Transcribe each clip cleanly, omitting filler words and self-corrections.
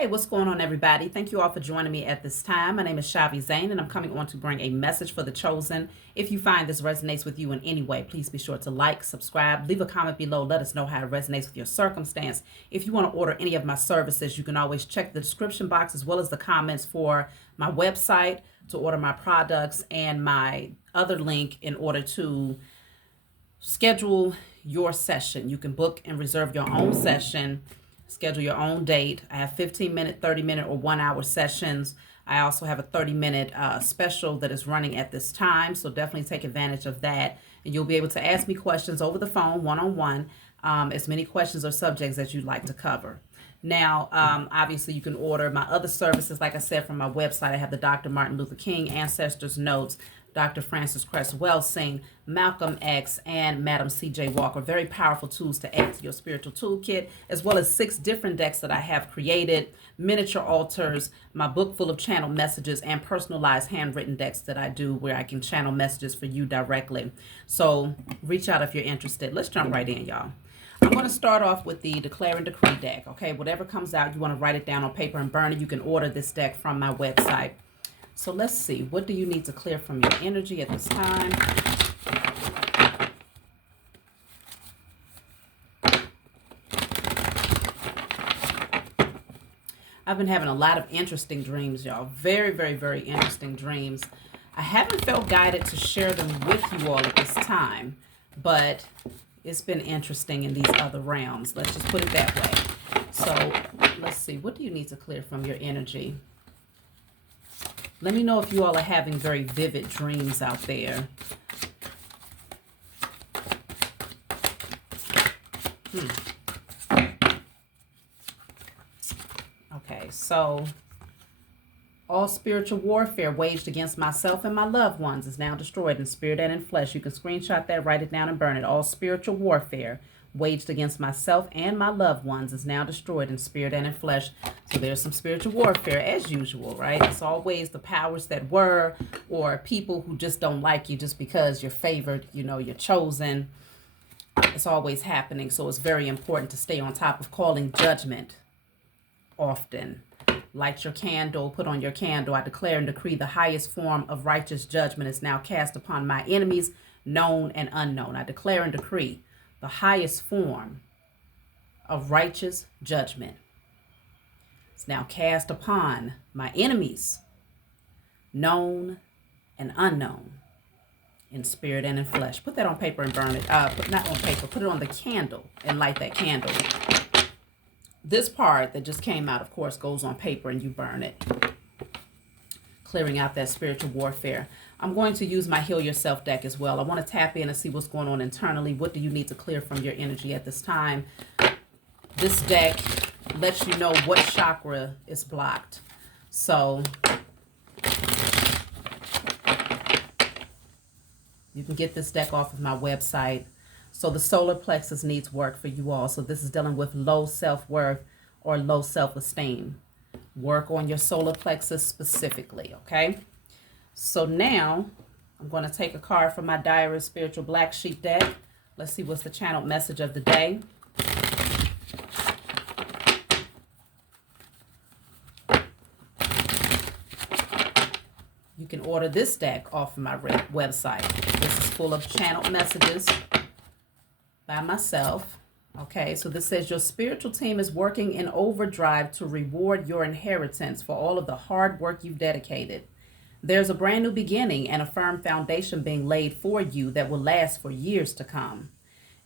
Hey, what's going on, everybody? Thank you all for joining me at this time. My name is Shavi Zane, and I'm coming on to bring a message for the chosen. If you find this resonates with you in any way, please be sure to like, subscribe, leave a comment below. Let us know how it resonates with your circumstance. If you want to order any of my services, you can always check the description box as well as the comments for my website to order my products and my other link in order to schedule your session. You can book and reserve your own session. Schedule your own date. I have 15-minute, 30-minute, or 1-hour sessions. I also have a 30-minute special that is running at this time, so definitely take advantage of that. And you'll be able to ask me questions over the phone, one-on-one, as many questions or subjects as you'd like to cover. Now, obviously, you can order my other services, like I said, from my website. I have the Dr. Martin Luther King Ancestors Notes, Dr. Francis Cress Welsing, Malcolm X, and Madam C.J. Walker. Very powerful tools to add to your spiritual toolkit, as well as 6 different decks that I have created, miniature altars, my book full of channel messages, and personalized handwritten decks that I do where I can channel messages for you directly. So reach out if you're interested. Let's jump right in, y'all. I'm going to start off with the Declare and Decree deck, okay? Whatever comes out, you want to write it down on paper and burn it. You can order this deck from my website. So let's see. What do you need to clear from your energy at this time? I've been having a lot of interesting dreams, y'all. Very, very, very interesting dreams. I haven't felt guided to share them with you all at this time, but it's been interesting in these other realms. Let's just put it that way. So let's see. What do you need to clear from your energy? Let me know if you all are having very vivid dreams out there. Okay, so all spiritual warfare waged against myself and my loved ones is now destroyed in spirit and in flesh. You can screenshot that, write it down, and burn it. All spiritual warfare waged against myself and my loved ones is now destroyed in spirit and in flesh. So there's some spiritual warfare as usual, right? It's always the powers that were, or people who just don't like you just because you're favored, you know, you're chosen. It's always happening. So it's very important to stay on top of calling judgment often. Light your candle, put on your candle. I declare and decree the highest form of righteous judgment is now cast upon my enemies, known and unknown. I declare and decree the highest form of righteous judgment is now cast upon my enemies, known and unknown, in spirit and in flesh. Put that on paper and burn it. Not on paper, put it on the candle and light that candle. This part that just came out, of course, goes on paper and you burn it, clearing out that spiritual warfare. I'm going to use my Heal Yourself deck as well. I want to tap in and see what's going on internally. What do you need to clear from your energy at this time? This deck lets you know what chakra is blocked. So you can get this deck off of my website. So the solar plexus needs work for you all. So this is dealing with low self-worth or low self-esteem. Work on your solar plexus specifically, okay? So now I'm going to take a card from my Diary of Spiritual Black Sheep deck. Let's see what's the channeled message of the day. You can order this deck off of my website. This is full of channeled messages by myself. Okay, so this says your spiritual team is working in overdrive to reward your inheritance for all of the hard work you've dedicated. There's a brand new beginning and a firm foundation being laid for you that will last for years to come.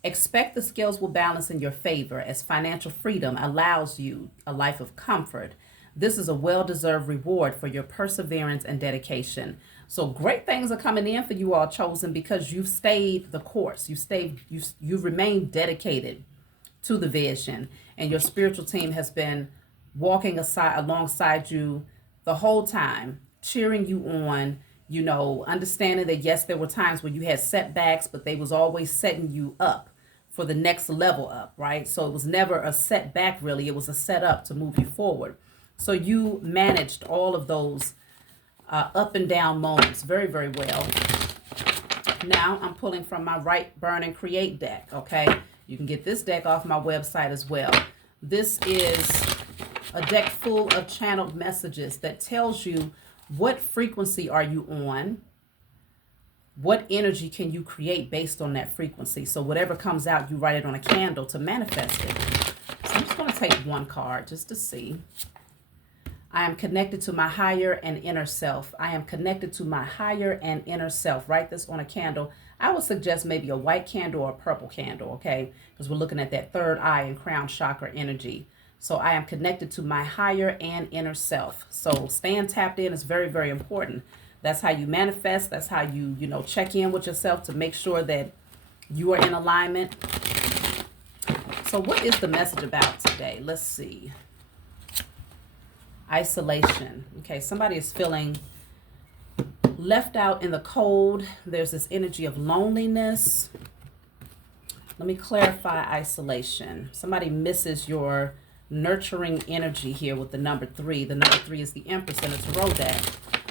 Expect the scales will balance in your favor as financial freedom allows you a life of comfort. This is a well-deserved reward for your perseverance and dedication. So great things are coming in for you all chosen because you've stayed the course. You've remained dedicated to the vision, and your spiritual team has been walking alongside you the whole time, cheering you on, you know, understanding that yes, there were times where you had setbacks, but they was always setting you up for the next level up, right? So it was never a setback really, it was a setup to move you forward. So you managed all of those up and down moments very, very well. Now I'm pulling from my Write, Burn, and Create deck, okay? You can get this deck off my website as well. This is a deck full of channeled messages that tells you what frequency are you on, what energy can you create based on that frequency. So whatever comes out, you write it on a candle to manifest it. So I'm just going to take one card just to see. I am connected to my higher and inner self. I am connected to my higher and inner self. Write this on a candle. I would suggest maybe a white candle or a purple candle, okay? Because we're looking at that third eye and crown chakra energy. So I am connected to my higher and inner self. So staying tapped in is very, very important. That's how you manifest. That's how you, check in with yourself to make sure that you are in alignment. So what is the message about today? Let's see. Isolation. Okay, somebody is feeling left out in the cold. There's this energy of loneliness. Let me clarify isolation. Somebody misses your nurturing energy here with the number 3. The number 3 is the Empress in a tarot deck.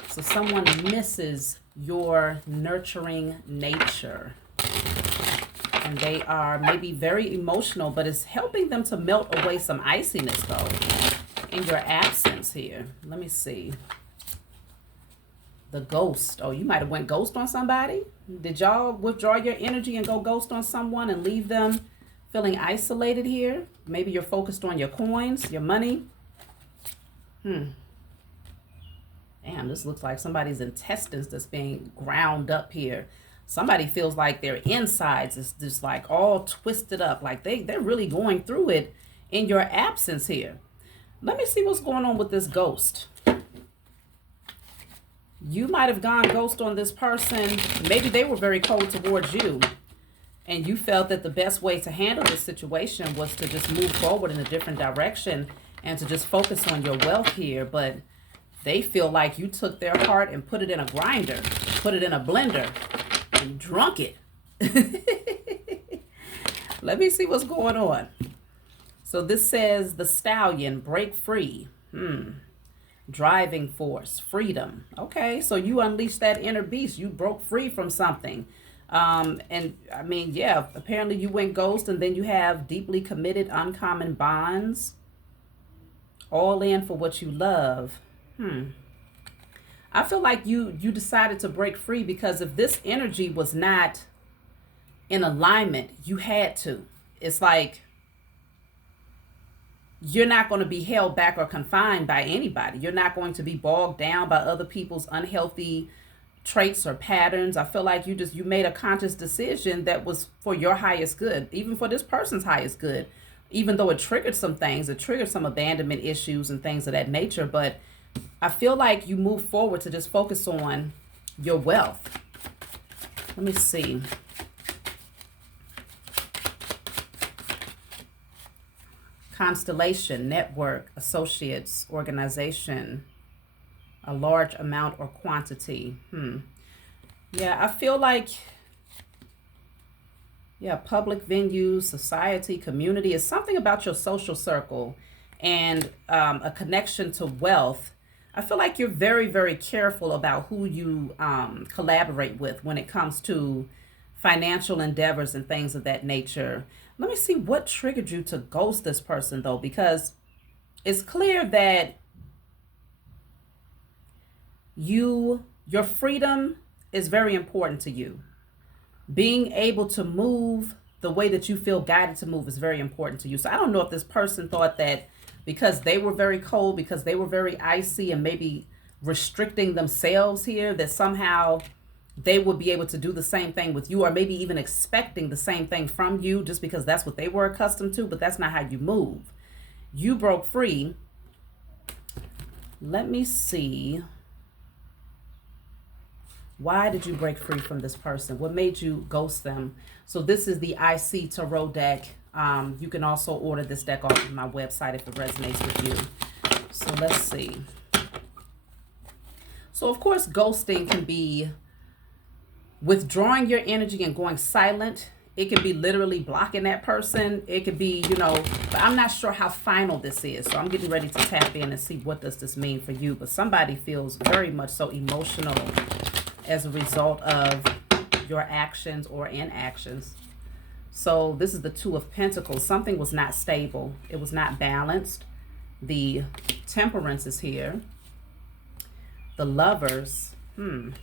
So someone misses your nurturing nature. And they are maybe very emotional, but it's helping them to melt away some iciness, though, in your absence here. Let me see. The ghost. Oh, you might have went ghost on somebody. Did y'all withdraw your energy and go ghost on someone and leave them feeling isolated here? Maybe you're focused on your coins, your money. Damn, this looks like somebody's intestines that's being ground up here. Somebody feels like their insides is just like all twisted up. Like they're really going through it in your absence here. Let me see what's going on with this ghost. You might have gone ghost on this person. Maybe they were very cold towards you. And you felt that the best way to handle this situation was to just move forward in a different direction and to just focus on your wealth here. But they feel like you took their heart and put it in a grinder, put it in a blender, and drunk it. Let me see what's going on. So this says the stallion, break free. Driving force, freedom. Okay, so you unleashed that inner beast. You broke free from something. And I mean, yeah, apparently you went ghost, and then you have deeply committed, uncommon bonds. All in for what you love. I feel like you decided to break free because if this energy was not in alignment, you had to. It's like you're not going to be held back or confined by anybody. You're not going to be bogged down by other people's unhealthy traits or patterns. I feel like you made a conscious decision that was for your highest good, even for this person's highest good, even though it triggered some things. It triggered some abandonment issues and things of that nature. But I feel like you move forward to just focus on your wealth. Let me see. Constellation, network, associates, organization, a large amount or quantity. Yeah, I feel like, public venues, society, community is something about your social circle and a connection to wealth. I feel like you're very, very careful about who you collaborate with when it comes to financial endeavors and things of that nature. Let me see what triggered you to ghost this person, though, because it's clear that your freedom is very important to you. Being able to move the way that you feel guided to move is very important to you. So I don't know if this person thought that because they were very cold, because they were very icy and maybe restricting themselves here, that somehow they would be able to do the same thing with you, or maybe even expecting the same thing from you just because that's what they were accustomed to, but that's not how you move. You broke free. Let me see. Why did you break free from this person? What made you ghost them? So this is the IC Tarot deck. You can also order this deck off of my website if it resonates with you. So let's see. So of course, ghosting can be withdrawing your energy and going silent. It can be literally blocking that person. It could be, but I'm not sure how final this is. So I'm getting ready to tap in and see what does this mean for you. But somebody feels very much so emotional as a result of your actions or inactions. So this is the Two of Pentacles. Something was not stable. It was not balanced. The Temperance is here. The Lovers. And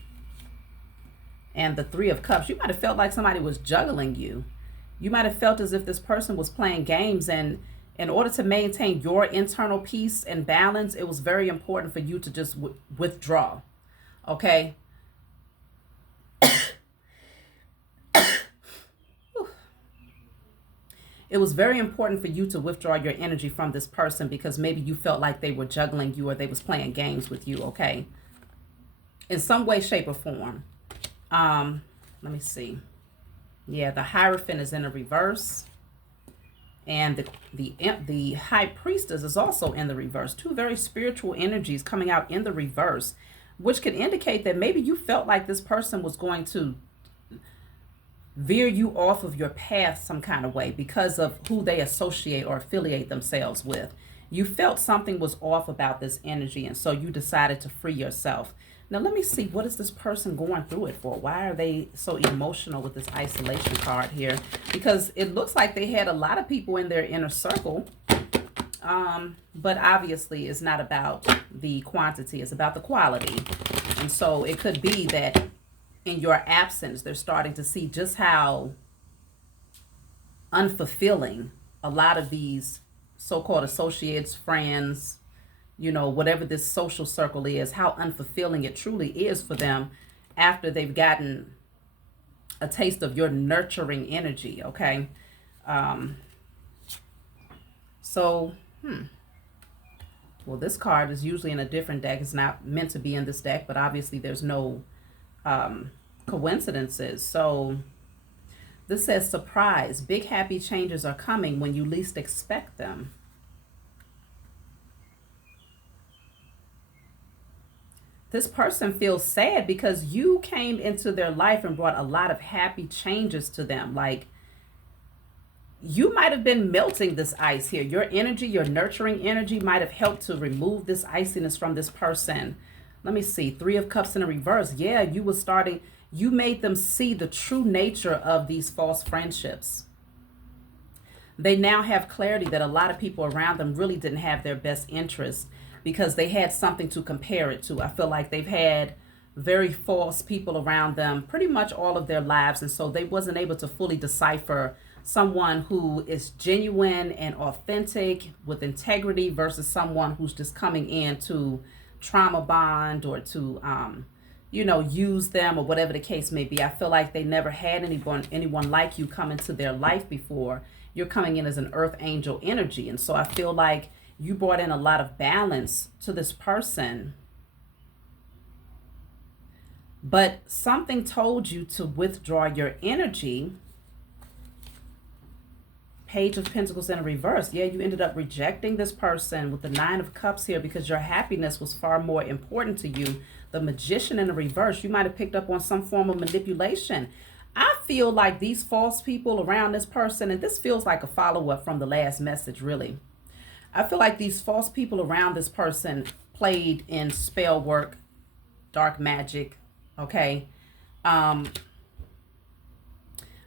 the Three of Cups. You might have felt like somebody was juggling you. You might have felt as if this person was playing games, and in order to maintain your internal peace and balance, it was very important for you to just withdraw. Okay? It was very important for you to withdraw your energy from this person because maybe you felt like they were juggling you or they was playing games with you, okay? In some way, shape, or form. Let me see. Yeah, the Hierophant is in a reverse. And the High Priestess is also in the reverse. Two very spiritual energies coming out in the reverse, which could indicate that maybe you felt like this person was going to veer you off of your path some kind of way because of who they associate or affiliate themselves with. You felt something was off about this energy, and so you decided to free yourself. Now, let me see, what is this person going through it for? Why are they so emotional with this isolation card here? Because it looks like they had a lot of people in their inner circle, but obviously it's not about the quantity, it's about the quality. And so it could be that in your absence, they're starting to see just how unfulfilling a lot of these so-called associates, friends, you know, whatever this social circle is, how unfulfilling it truly is for them after they've gotten a taste of your nurturing energy, okay? Well, this card is usually in a different deck. It's not meant to be in this deck, but obviously there's no coincidences. So this says, surprise, big happy changes are coming when you least expect them. This person feels sad because you came into their life and brought a lot of happy changes to them. Like, you might have been melting this ice here. Your energy, your nurturing energy might have helped to remove this iciness from this person. Let me see. Three of Cups in a reverse. Yeah, you made them see the true nature of these false friendships. They now have clarity that a lot of people around them really didn't have their best interest, because they had something to compare it to. I feel like they've had very false people around them pretty much all of their lives, and so they wasn't able to fully decipher someone who is genuine and authentic with integrity versus someone who's just coming in to trauma bond or to use them or whatever the case may be. I feel like they never had anyone like you come into their life before. You're coming in as an earth angel energy, and so I feel like you brought in a lot of balance to this person, but something told you to withdraw your energy. Page of Pentacles in a reverse. Yeah, you ended up rejecting this person with the Nine of Cups here because your happiness was far more important to you. The Magician in a reverse. You might have picked up on some form of manipulation. I feel like these false people around this person, and this feels like a follow-up from the last message, really. I feel like these false people around this person played in spell work, dark magic, okay?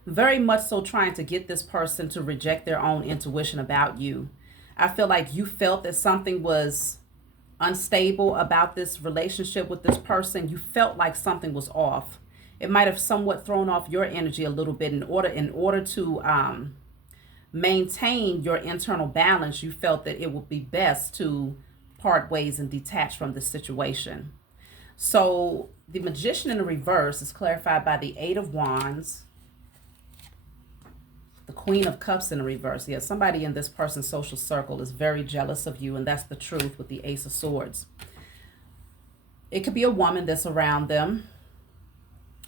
Very much so trying to get this person to reject their own intuition about you. I feel like you felt that something was unstable about this relationship with this person. You felt like something was off. It might have somewhat thrown off your energy a little bit. In order to maintain your internal balance, you felt that it would be best to part ways and detach from this situation. So the Magician in the reverse is clarified by the Eight of Wands, the Queen of Cups in the reverse. Yeah, somebody in this person's social circle is very jealous of you, and that's the truth with the Ace of Swords. It could be a woman that's around them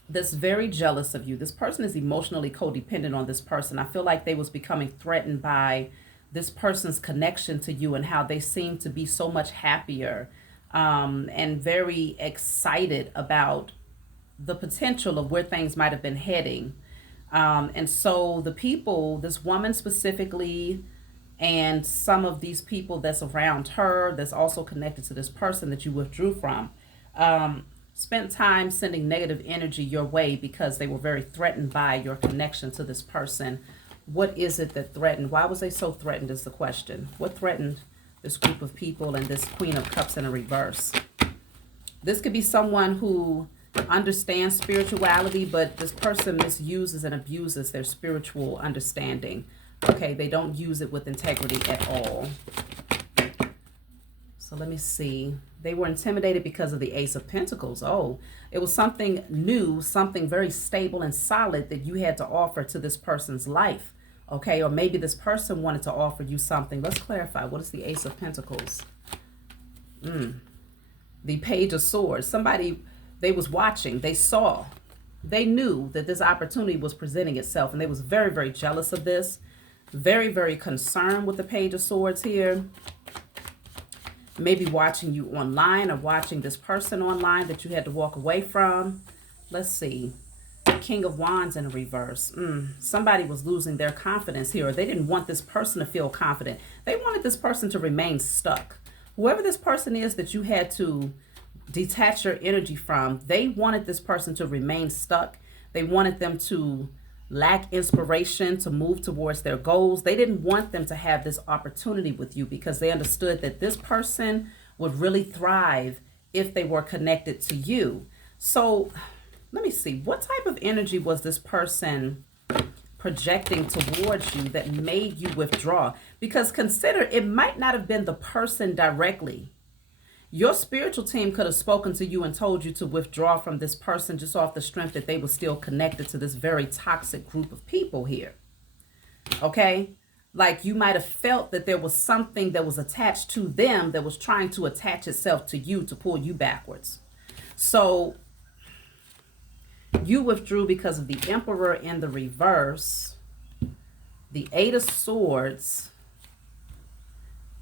that's very jealous of you. This person is emotionally codependent on this person. I feel like they was becoming threatened by this person's connection to you and how they seem to be so much happier and very excited about the potential of where things might have been heading. And so the people, this woman specifically, and some of these people that's around her, that's also connected to this person that you withdrew from, spent time sending negative energy your way because they were very threatened by your connection to this person. What is it that threatened? Why was they so threatened is the question. What threatened this group of people and this Queen of Cups in a reverse. This could be someone who understands spirituality, but this person misuses and abuses their spiritual understanding. Okay, they don't use it with integrity at all. So let me see. They were intimidated because of the Ace of Pentacles. Oh, it was something new, something very stable and solid that you had to offer to this person's life. Okay, or maybe this person wanted to offer you something. Let's clarify. What is the Ace of Pentacles? The Page of Swords. Somebody, they was watching, they saw, they knew that this opportunity was presenting itself, and they was very, very jealous of this. Very, very concerned with the Page of Swords here. Maybe watching you online or watching this person online that you had to walk away from. Let's see. King of Wands in a reverse. Somebody was losing their confidence here, or they didn't want this person to feel confident. They wanted this person to remain stuck. Whoever this person is that you had to detach your energy from, they wanted this person to remain stuck. They wanted them to lack inspiration to move towards their goals. They didn't want them to have this opportunity with you because they understood that this person would really thrive if they were connected to you. So let me see. What type of energy was this person projecting towards you that made you withdraw? Because consider, it might not have been the person directly. Your spiritual team could have spoken to you and told you to withdraw from this person just off the strength that they were still connected to this very toxic group of people here. Okay? Like you might have felt that there was something that was attached to them that was trying to attach itself to you to pull you backwards. So you withdrew because of the Emperor in the reverse, the Eight of Swords,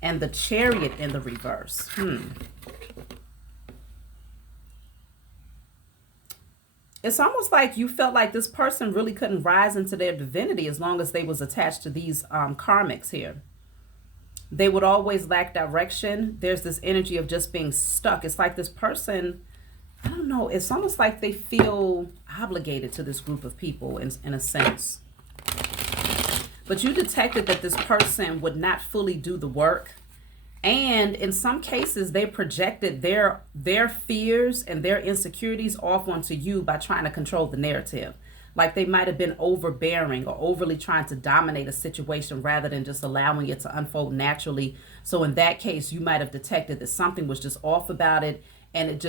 and the Chariot in the reverse. It's almost like you felt like this person really couldn't rise into their divinity as long as they was attached to these karmics here. They would always lack direction. There's this energy of just being stuck. It's like this person, I don't know, it's almost like they feel obligated to this group of people in a sense. But you detected that this person would not fully do the work. And in some cases, they projected their fears and their insecurities off onto you by trying to control the narrative. Like they might have been overbearing or overly trying to dominate a situation rather than just allowing it to unfold naturally. So in that case, you might have detected that something was just off about it, and it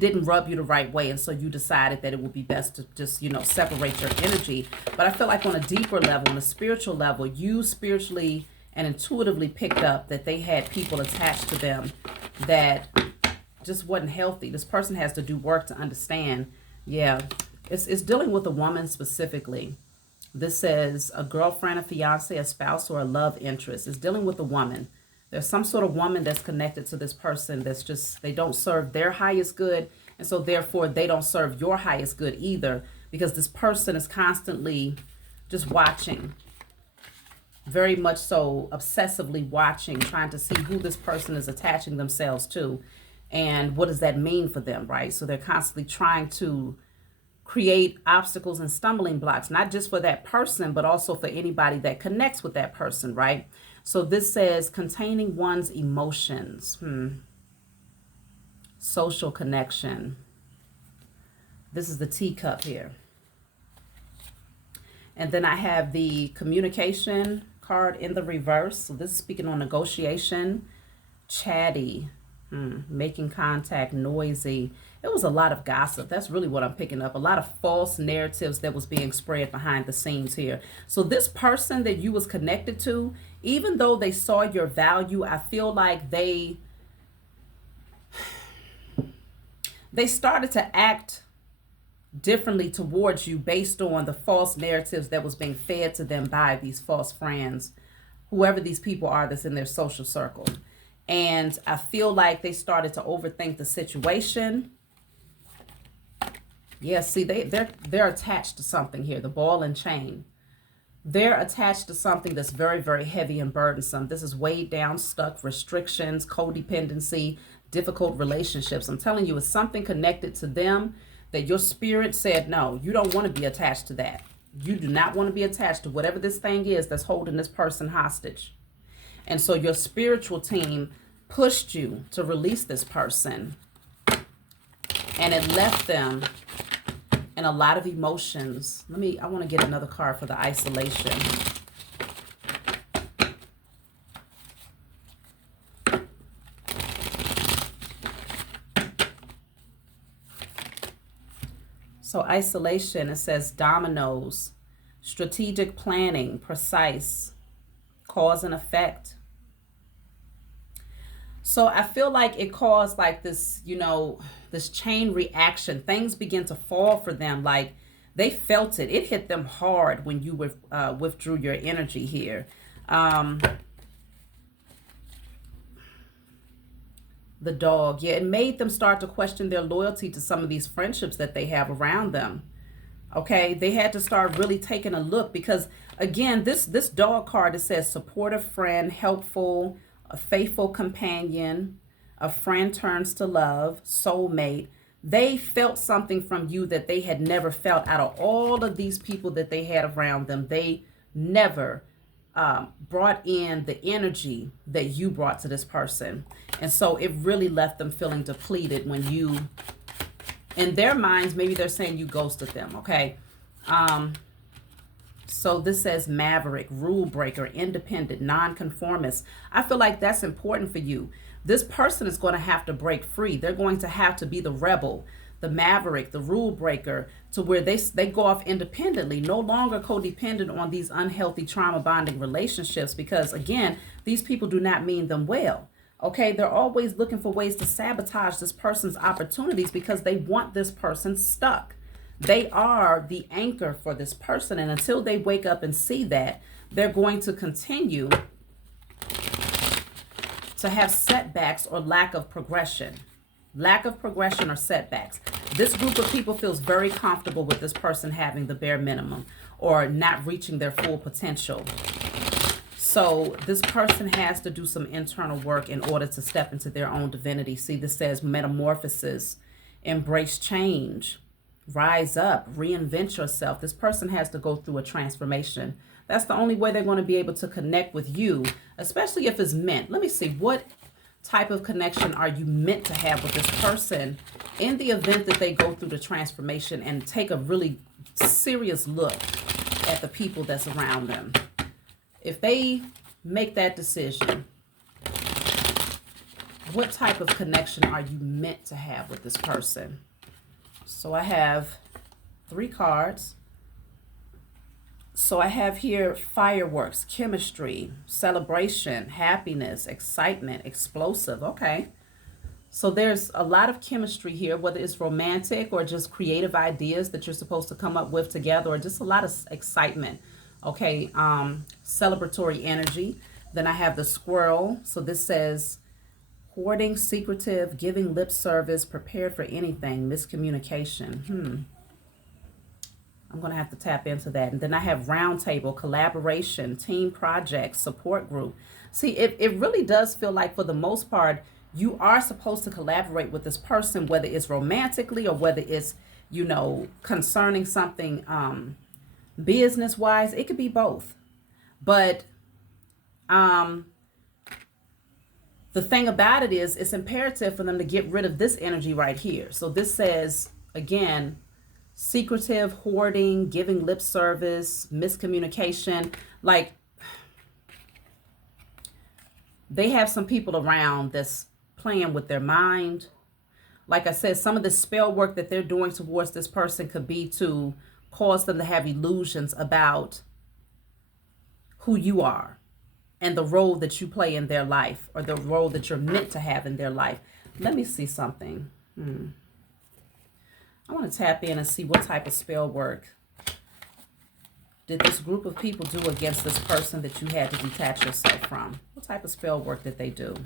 didn't rub you the right way. And so you decided that it would be best to just, separate your energy. But I feel like on a deeper level, on a spiritual level, you spiritually and intuitively picked up that they had people attached to them that just wasn't healthy. This person has to do work to understand. Yeah, it's dealing with a woman specifically. This says a girlfriend, a fiance, a spouse, or a love interest. It's dealing with a woman. There's some sort of woman that's connected to this person that's just, they don't serve their highest good. And so therefore they don't serve your highest good either, because this person is constantly just watching. Very much so obsessively watching, trying to see who this person is attaching themselves to and what does that mean for them, right? So they're constantly trying to create obstacles and stumbling blocks, not just for that person, but also for anybody that connects with that person, right? So this says containing one's emotions, social connection. This is the teacup here. And then I have the communication card in the reverse. So this is speaking on negotiation, chatty, making contact, noisy. It was a lot of gossip. That's really what I'm picking up. A lot of false narratives that was being spread behind the scenes here. So this person that you was connected to, even though they saw your value, I feel like they started to act differently towards you based on the false narratives that was being fed to them by these false friends, whoever these people are that's in their social circle. And I feel like they started to overthink the situation. Yeah, see, they're attached to something here, the ball and chain. They're attached to something that's very, very heavy and burdensome. This is weighed down, stuck, restrictions, codependency, difficult relationships. I'm telling you, it's something connected to them that your spirit said, no, you don't want to be attached to that. You do not want to be attached to whatever this thing is that's holding this person hostage. And so your spiritual team pushed you to release this person. And it left them in a lot of emotions. I want to get another card for the isolation. So isolation, it says dominoes, strategic planning, precise, cause and effect. So I feel like it caused like this, this chain reaction. Things begin to fall for them. Like they felt it. It hit them hard when you withdrew your energy here. The dog, yeah, it made them start to question their loyalty to some of these friendships that they have around them. Okay, they had to start really taking a look because, again, this dog card, it says supportive friend, helpful, a faithful companion, a friend turns to love, soulmate. They felt something from you that they had never felt out of all of these people that they had around them. They never brought in the energy that you brought to this person. And so it really left them feeling depleted when you, in their minds, maybe they're saying you ghosted them, okay? So this says maverick, rule breaker, independent, nonconformist. I feel like that's important for you. This person is going to have to break free. They're going to have to be the rebel, the maverick, the rule breaker, to where they go off independently, no longer codependent on these unhealthy trauma bonding relationships, because again, these people do not mean them well. Okay, they're always looking for ways to sabotage this person's opportunities because they want this person stuck. They are the anchor for this person, and until they wake up and see that, they're going to continue to have setbacks or lack of progression. Lack of progression or setbacks. This group of people feels very comfortable with this person having the bare minimum or not reaching their full potential. So this person has to do some internal work in order to step into their own divinity. See, this says metamorphosis, embrace change, rise up, reinvent yourself. This person has to go through a transformation. That's the only way they're going to be able to connect with you, especially if it's meant. Let me see, what type of connection are you meant to have with this person in the event that they go through the transformation and take a really serious look at the people that's around them? If they make that decision, what type of connection are you meant to have with this person? So I have 3 cards. So I have here fireworks, chemistry, celebration, happiness, excitement, explosive. Okay. So there's a lot of chemistry here, whether it's romantic or just creative ideas that you're supposed to come up with together, or just a lot of excitement. Okay. Celebratory energy. Then I have the squirrel. So this says hoarding, secretive, giving lip service, prepared for anything, miscommunication. I'm going to have to tap into that. And then I have round table, collaboration, team projects, support group. See, it really does feel like for the most part, you are supposed to collaborate with this person, whether it's romantically or whether it's, concerning something business-wise. It could be both. But the thing about it is, it's imperative for them to get rid of this energy right here. So this says, again, secretive, hoarding, giving lip service, miscommunication. Like, they have some people around that's playing with their mind. Like I said, some of the spell work that they're doing towards this person could be to cause them to have illusions about who you are and the role that you play in their life, or the role that you're meant to have in their life. Let me see something. I want to tap in and see what type of spell work did this group of people do against this person that you had to detach yourself from. What type of spell work did they do?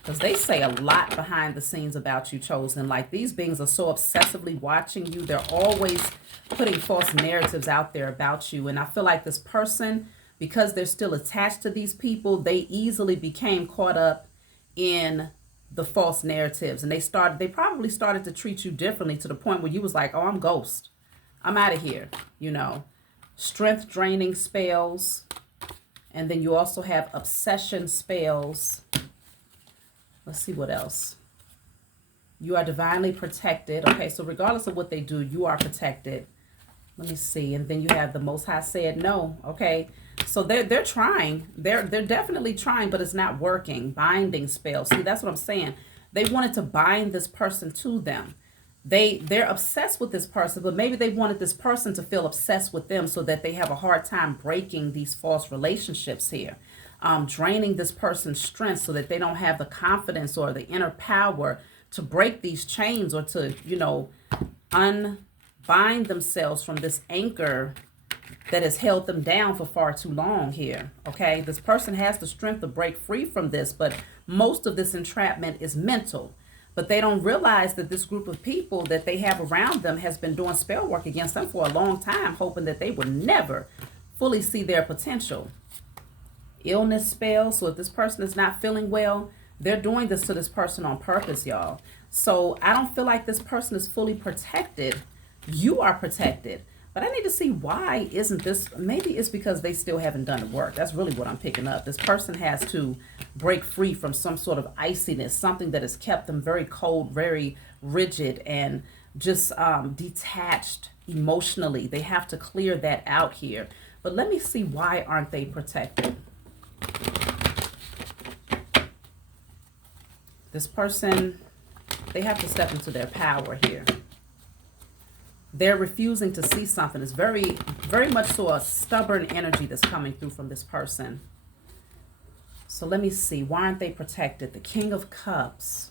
Because they say a lot behind the scenes about you, Chosen. Like, these beings are so obsessively watching you. They're always putting false narratives out there about you. And I feel like this person, because they're still attached to these people, they easily became caught up in the false narratives. And they probably started to treat you differently to the point where you was like, oh, I'm ghost. I'm out of here. Strength draining spells. And then you also have obsession spells. Let's see what else. You are divinely protected. Okay, so regardless of what they do, you are protected. Let me see. And then you have the Most High said no. Okay, so they're trying. They're definitely trying, but it's not working. Binding spells. See, that's what I'm saying. They wanted to bind this person to them. They're obsessed with this person, but maybe they wanted this person to feel obsessed with them so that they have a hard time breaking these false relationships here. Draining this person's strength so that they don't have the confidence or the inner power to break these chains or to, unbind themselves from this anchor that has held them down for far too long here. Okay, this person has the strength to break free from this, but most of this entrapment is mental. But they don't realize that this group of people that they have around them has been doing spell work against them for a long time, hoping that they would never fully see their potential. Illness spells. So if this person is not feeling well, they're doing this to this person on purpose, y'all. So I don't feel like this person is fully protected. You are protected. But I need to see why isn't this, maybe it's because they still haven't done the work. That's really what I'm picking up. This person has to break free from some sort of iciness, something that has kept them very cold, very rigid, and just detached emotionally. They have to clear that out here. But let me see, why aren't they protected? This person, they have to step into their power here. They're refusing to see something. It's very, very much so a stubborn energy that's coming through from this person. So let me see. Why aren't they protected? The King of Cups.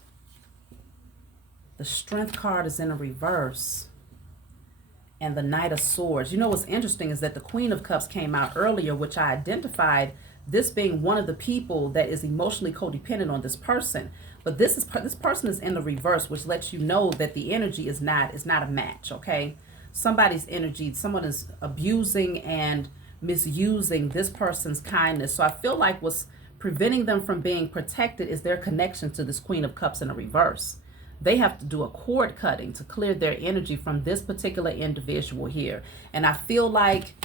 The Strength card is in a reverse. And the Knight of Swords. You know what's interesting is that the Queen of Cups came out earlier, which I identified this being one of the people that is emotionally codependent on this person. But this person is in the reverse, which lets you know that the energy is not a match, okay? Somebody's energy, someone is abusing and misusing this person's kindness. So I feel like what's preventing them from being protected is their connection to this Queen of Cups in a reverse. They have to do a cord cutting to clear their energy from this particular individual here. And I feel like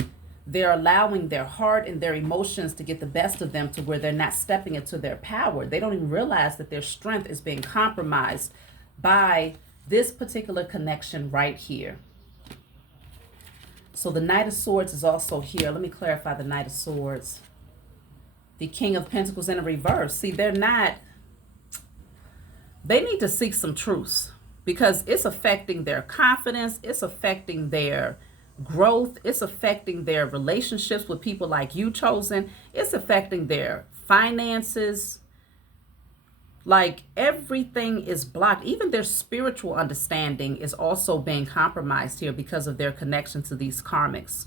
they're allowing their heart and their emotions to get the best of them to where they're not stepping into their power. They don't even realize that their strength is being compromised by this particular connection right here. So the Knight of Swords is also here. Let me clarify the Knight of Swords. The King of Pentacles in a reverse. See, they need to seek some truths because it's affecting their confidence. It's affecting their growth. It's affecting their relationships with people like you, Chosen. It's affecting their finances. Like everything is blocked. Even their spiritual understanding is also being compromised here because of their connection to these karmics.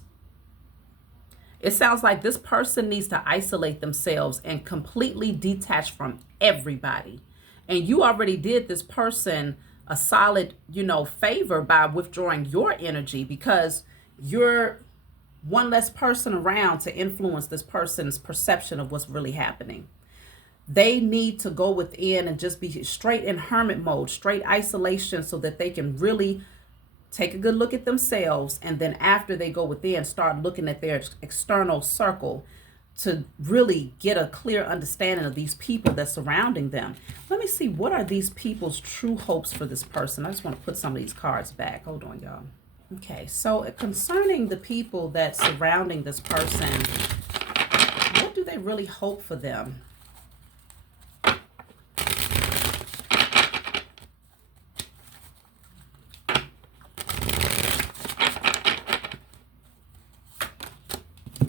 It sounds like this person needs to isolate themselves and completely detach from everybody. And you already did this person a solid, favor by withdrawing your energy because you're one less person around to influence this person's perception of what's really happening. They need to go within and just be straight in hermit mode, straight isolation, so that they can really take a good look at themselves. And then after they go within, start looking at their external circle to really get a clear understanding of these people that's surrounding them. Let me see, what are these people's true hopes for this person? I just want to put some of these cards back. Hold on, y'all. Okay, so concerning the people that's surrounding this person, what do they really hope for them?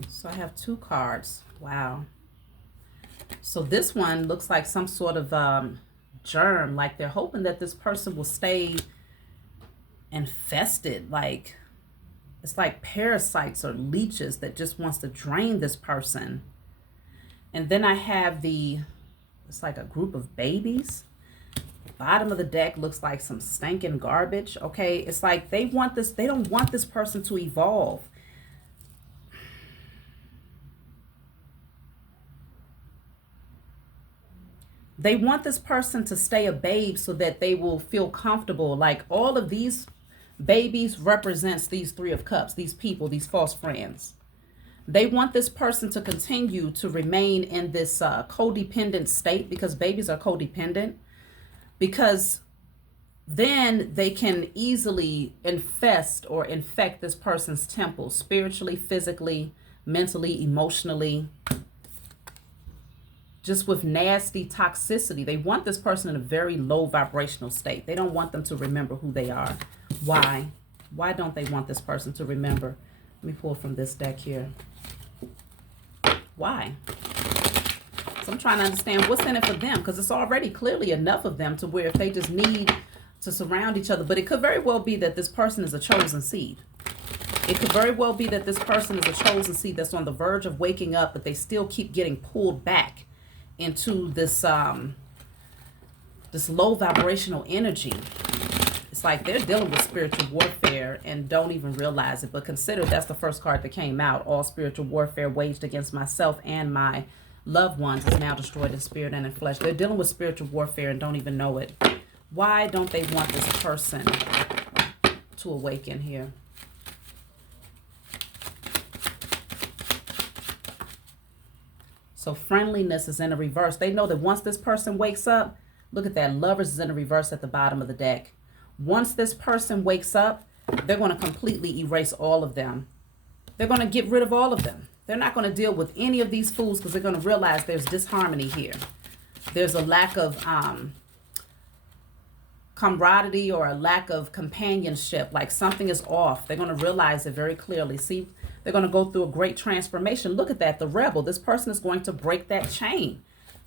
So I have two cards. Wow. So this one looks like some sort of germ, like they're hoping that this person will stay infested, like it's like parasites or leeches that just wants to drain this person. And then I have it's like a group of babies. The bottom of the deck looks like some stinking garbage. Okay, it's like they don't want this person to evolve. They want this person to stay a babe so that they will feel comfortable. Like all of these babies represents these Three of Cups, these people, these false friends. They want this person to continue to remain in this codependent state, because babies are codependent, because then they can easily infest or infect this person's temple, spiritually, physically, mentally, emotionally, just with nasty toxicity. They want this person in a very low vibrational state. They don't want them to remember who they are. Why? Why don't they want this person to remember? Let me pull from this deck here. Why? So I'm trying to understand what's in it for them, because it's already clearly enough of them to where if they just need to surround each other. But it could very well be that this person is a chosen seed. It could very well be that this person is a chosen seed that's on the verge of waking up, but they still keep getting pulled back into this this low vibrational energy. It's like they're dealing with spiritual warfare and don't even realize it. But consider that's the first card that came out. All spiritual warfare waged against myself and my loved ones is now destroyed in spirit and in flesh. They're dealing with spiritual warfare and don't even know it. Why don't they want this person to awaken here? So friendliness is in a reverse. They know that once this person wakes up, look at that, Lovers is in a reverse at the bottom of the deck. Once this person wakes up, they're going to completely erase all of them. They're going to get rid of all of them. They're not going to deal with any of these fools because they're going to realize there's disharmony here. There's a lack of camaraderie or a lack of companionship, like something is off. They're going to realize it very clearly. See, they're going to go through a great transformation. Look at that, the rebel. This person is going to break that chain.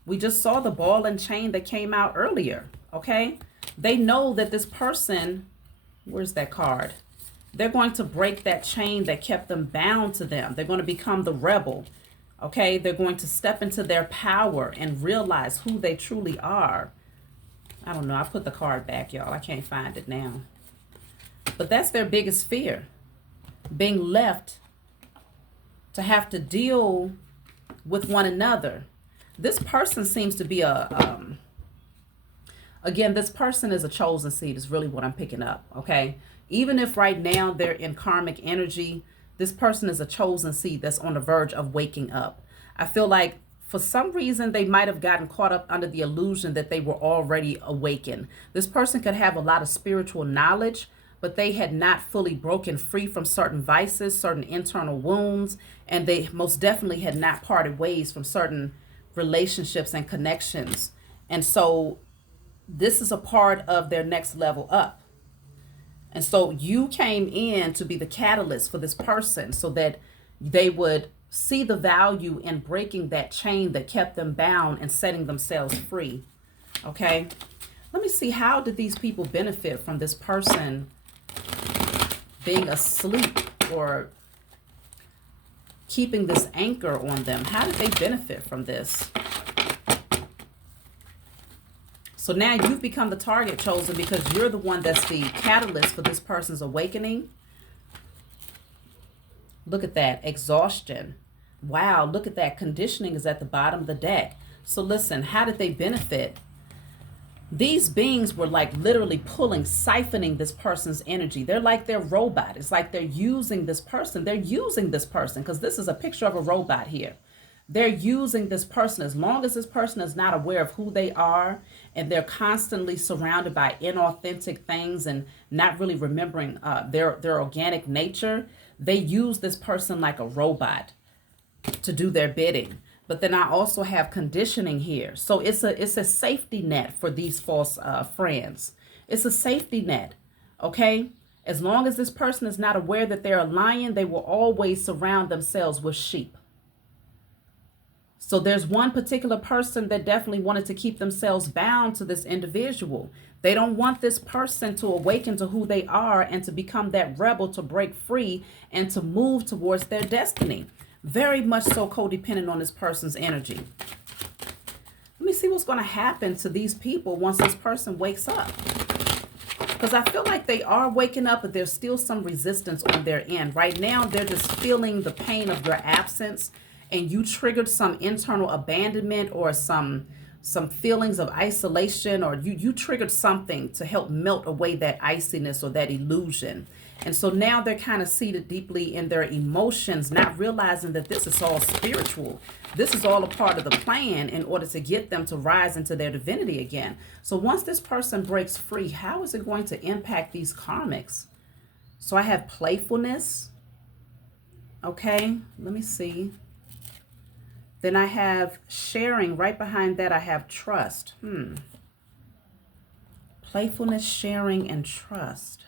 We just saw the ball and chain that came out earlier, okay? They know that this person, where's that card? They're going to break that chain that kept them bound to them. They're going to become the rebel, okay? They're going to step into their power and realize who they truly are. I don't know. I put the card back, y'all. I can't find it now. But that's their biggest fear, being left to have to deal with one another. This person seems to be again, this person is a chosen seed is really what I'm picking up, okay? Even if right now they're in karmic energy, this person is a chosen seed that's on the verge of waking up. I feel like for some reason they might have gotten caught up under the illusion that they were already awakened. This person could have a lot of spiritual knowledge, but they had not fully broken free from certain vices, certain internal wounds, and they most definitely had not parted ways from certain relationships and connections. And so this is a part of their next level up. And so you came in to be the catalyst for this person so that they would see the value in breaking that chain that kept them bound and setting themselves free. Okay? Let me see, how did these people benefit from this person being asleep or keeping this anchor on them? How did they benefit from this? So now you've become the target, chosen, because you're the one that's the catalyst for this person's awakening. Look at that, exhaustion. Wow, look at that, conditioning is at the bottom of the deck. So listen, how did they benefit? These beings were like literally pulling, siphoning this person's energy. They're like their robot. It's like they're using this person. They're using this person because this is a picture of a robot here. They're using this person. As long as this person is not aware of who they are and they're constantly surrounded by inauthentic things and not really remembering their organic nature, they use this person like a robot to do their bidding. But then I also have conditioning here. So it's a safety net for these false friends. It's a safety net, okay? As long as this person is not aware that they're a lion, they will always surround themselves with sheep. So there's one particular person that definitely wanted to keep themselves bound to this individual. They don't want this person to awaken to who they are and to become that rebel, to break free and to move towards their destiny. Very much so codependent on this person's energy. Let me see what's going to happen to these people once this person wakes up. Because I feel like they are waking up, but there's still some resistance on their end. Right now, they're just feeling the pain of your absence, and you triggered some internal abandonment or some feelings of isolation, or you triggered something to help melt away that iciness or that illusion. And so now they're kind of seated deeply in their emotions, not realizing that this is all spiritual. This is all a part of the plan in order to get them to rise into their divinity again. So once this person breaks free, how is it going to impact these karmics? So I have playfulness. Okay, let me see. Then I have sharing. Right behind that, I have trust. Playfulness, sharing, and trust.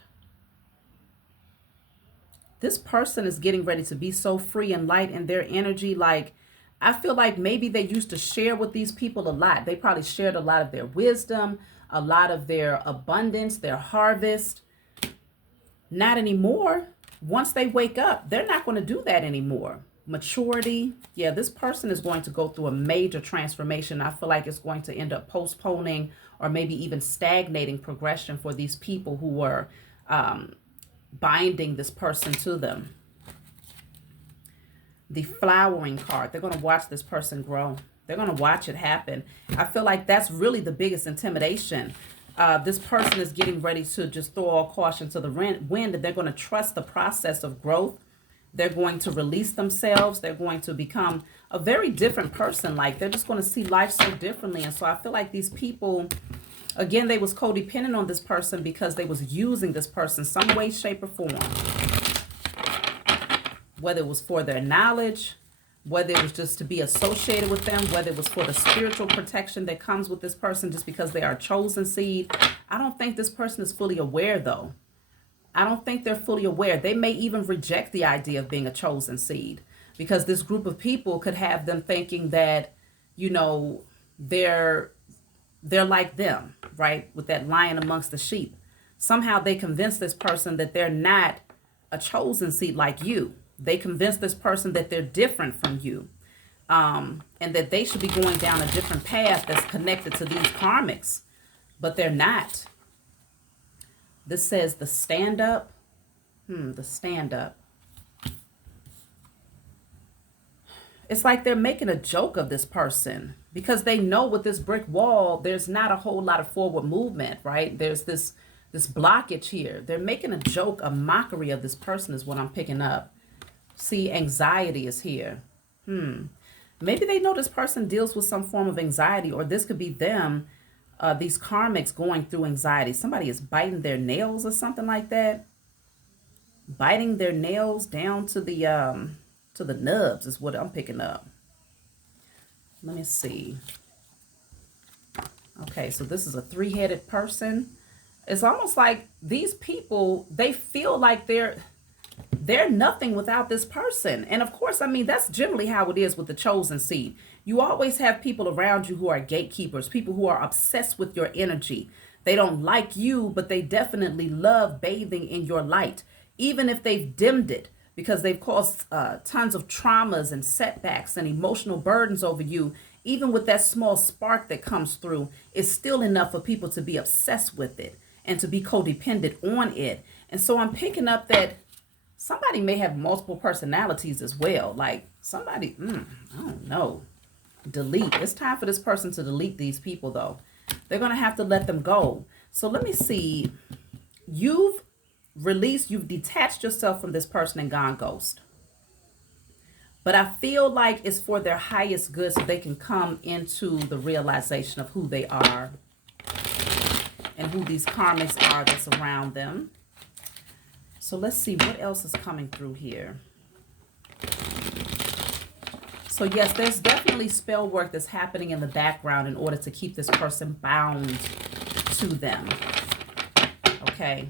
This person is getting ready to be so free and light in their energy. Like, I feel like maybe they used to share with these people a lot. They probably shared a lot of their wisdom, a lot of their abundance, their harvest. Not anymore. Once they wake up, they're not going to do that anymore. Maturity. Yeah, this person is going to go through a major transformation. I feel like it's going to end up postponing or maybe even stagnating progression for these people who were binding this person to them. The flowering card. They're going to watch this person grow. They're going to watch it happen. I feel like that's really the biggest intimidation. This person is getting ready to just throw all caution to the wind, and they're going to trust the process of growth. They're going to release themselves. They're going to become a very different person. Like, they're just going to see life so differently. And so I feel like these people, again, they was codependent on this person because they was using this person some way, shape, or form. Whether it was for their knowledge, whether it was just to be associated with them, whether it was for the spiritual protection that comes with this person just because they are a chosen seed. I don't think this person is fully aware, though. I don't think they're fully aware. They may even reject the idea of being a chosen seed because this group of people could have them thinking that, you know, they're like them, right? With that lion amongst the sheep. Somehow they convince this person that they're not a chosen seed like you. They convince this person that they're different from you, and that they should be going down a different path that's connected to these karmics, but they're not. This says the stand up. The stand up. It's like they're making a joke of this person because they know with this brick wall, there's not a whole lot of forward movement, right? There's this blockage here. They're making a joke, a mockery of this person is what I'm picking up. See, anxiety is here. Maybe they know this person deals with some form of anxiety, or this could be them, these karmics going through anxiety. Somebody is biting their nails or something like that. Biting their nails down to the nubs is what I'm picking up. Let me see. Okay, so this is a three-headed person. It's almost like these people, they feel like they're nothing without this person. And of course, I mean, that's generally how it is with the chosen seed. You always have people around you who are gatekeepers, people who are obsessed with your energy. They don't like you, but they definitely love bathing in your light, even if they've dimmed it because they've caused tons of traumas and setbacks and emotional burdens over you. Even with that small spark that comes through, it's still enough for people to be obsessed with it and to be codependent on it. And so I'm picking up that somebody may have multiple personalities as well. Like somebody, I don't know, delete. It's time for this person to delete these people, though. They're going to have to let them go. So let me see. You've detached yourself from this person and gone ghost. But I feel like it's for their highest good so they can come into the realization of who they are and who these karmics are that's around them. So let's see what else is coming through here. So yes, there's definitely spell work that's happening in the background in order to keep this person bound to them. Okay.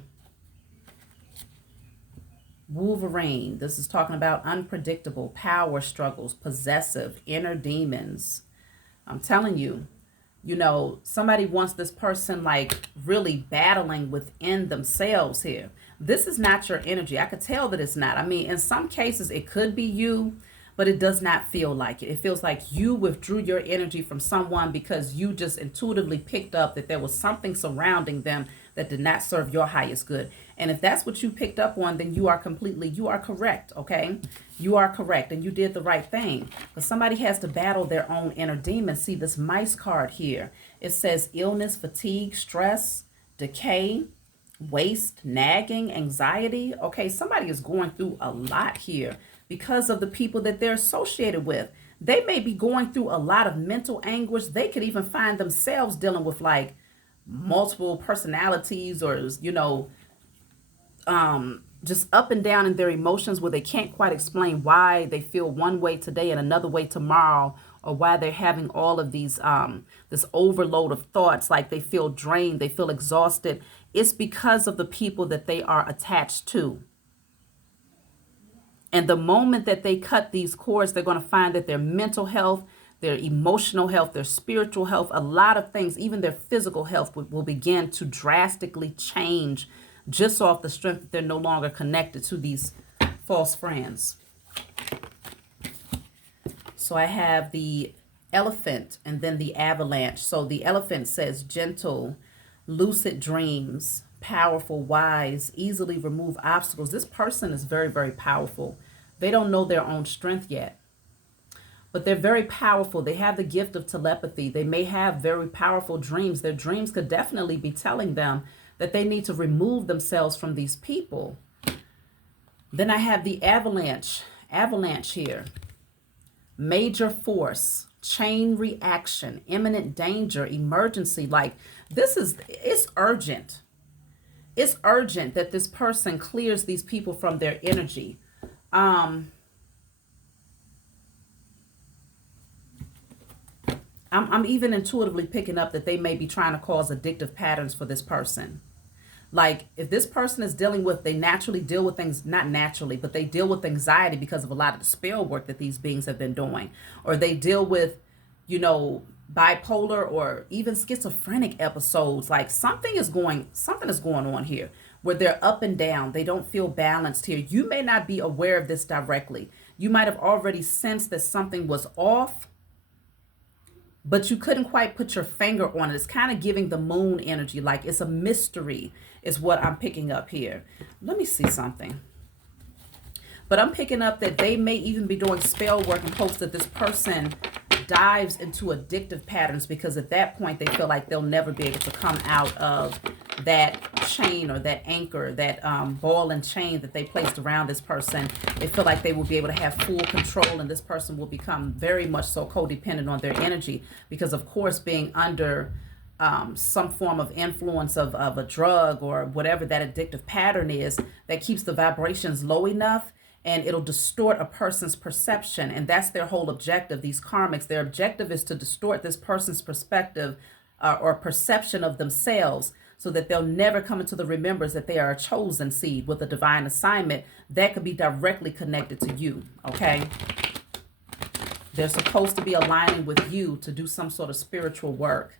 Wolverine. This is talking about unpredictable, power struggles, possessive, inner demons. I'm telling you, you know, somebody wants this person like really battling within themselves here. This is not your energy. I could tell that it's not. I mean, in some cases, it could be you, but it does not feel like it. It feels like you withdrew your energy from someone because you just intuitively picked up that there was something surrounding them that did not serve your highest good. And if that's what you picked up on, then you are correct, okay? You are correct, and you did the right thing. But somebody has to battle their own inner demons. See this mice card here. It says illness, fatigue, stress, decay, waste, nagging, anxiety. Okay, somebody is going through a lot here because of the people that they're associated with. They may be going through a lot of mental anguish. They could even find themselves dealing with like multiple personalities, or, just up and down in their emotions, where they can't quite explain why they feel one way today and another way tomorrow, or why they're having all of these this overload of thoughts, like they feel drained, they feel exhausted. It's because of the people that they are attached to. And the moment that they cut these cords, they're going to find that their mental health, their emotional health, their spiritual health, a lot of things, even their physical health will begin to drastically change, just off the strength that they're no longer connected to these false friends. So I have the elephant and then the avalanche. So the elephant says gentle, lucid dreams, powerful, wise, easily remove obstacles. This person is very, very powerful. They don't know their own strength yet, but they're very powerful. They have the gift of telepathy. They may have very powerful dreams. Their dreams could definitely be telling them that they need to remove themselves from these people. Then I have the avalanche here. Major force, chain reaction, imminent danger, emergency. Like it's urgent. It's urgent that this person clears these people from their energy. I'm even intuitively picking up that they may be trying to cause addictive patterns for this person. Like if this person is they naturally deal with things, not naturally, but they deal with anxiety because of a lot of the spell work that these beings have been doing, or they deal with, bipolar or even schizophrenic episodes. Like something is going on here where they're up and down. They don't feel balanced here. You may not be aware of this directly. You might have already sensed that something was off, but you couldn't quite put your finger on it. It's kind of giving the moon energy, like it's a mystery is what I'm picking up here. Let me see something. But I'm picking up that they may even be doing spell work in hopes that this person dives into addictive patterns, because at that point they feel like they'll never be able to come out of that chain or that anchor, that ball and chain that they placed around this person. They feel like they will be able to have full control, and this person will become very much so codependent on their energy, because of course being under some form of influence of a drug or whatever that addictive pattern is, that keeps the vibrations low enough, and it'll distort a person's perception. And that's their whole objective. These karmics, their objective is to distort this person's perspective or perception of themselves, so that they'll never come into the remembrance that they are a chosen seed with a divine assignment that could be directly connected to you. Okay, they're supposed to be aligning with you to do some sort of spiritual work.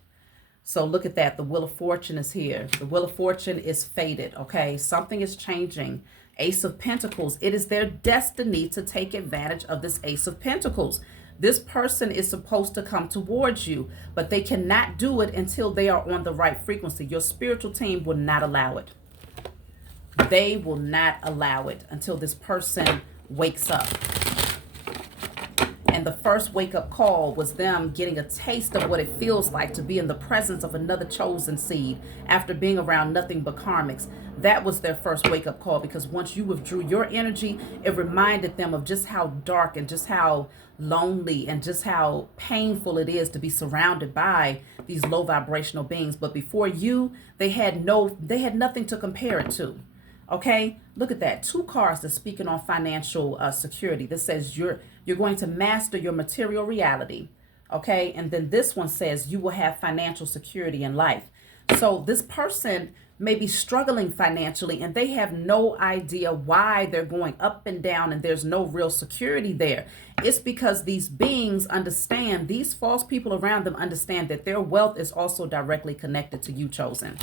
So look at that. The Wheel of Fortune is here. The Wheel of Fortune is fated. Okay, something is changing. Ace of Pentacles. It is their destiny to take advantage of this Ace of Pentacles. This person is supposed to come towards you, but they cannot do it until they are on the right frequency. Your spiritual team will not allow it. They will not allow it until this person wakes up. And the first wake-up call was them getting a taste of what it feels like to be in the presence of another chosen seed after being around nothing but karmics. That was their first wake-up call, because once you withdrew your energy, it reminded them of just how dark and just how lonely and just how painful it is to be surrounded by these low vibrational beings. But before you, they had nothing to compare it to. Okay, look at that. 2 cards that's speaking on financial security. This says you're going to master your material reality. Okay, and then this one says you will have financial security in life. So this person may be struggling financially, and they have no idea why they're going up and down and there's no real security there. It's because these beings understand, these false people around them understand that their wealth is also directly connected to you, chosen.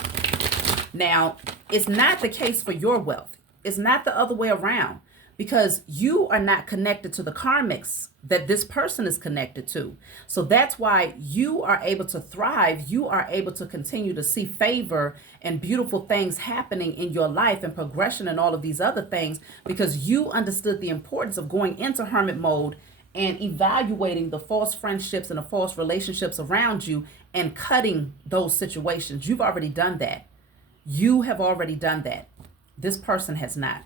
Now, it's not the case for your wealth. It's not the other way around, because you are not connected to the karmics that this person is connected to. So that's why you are able to thrive. You are able to continue to see favor and beautiful things happening in your life and progression and all of these other things, because you understood the importance of going into hermit mode and evaluating the false friendships and the false relationships around you and cutting those situations. You've already done that. You have already done that. This person has not.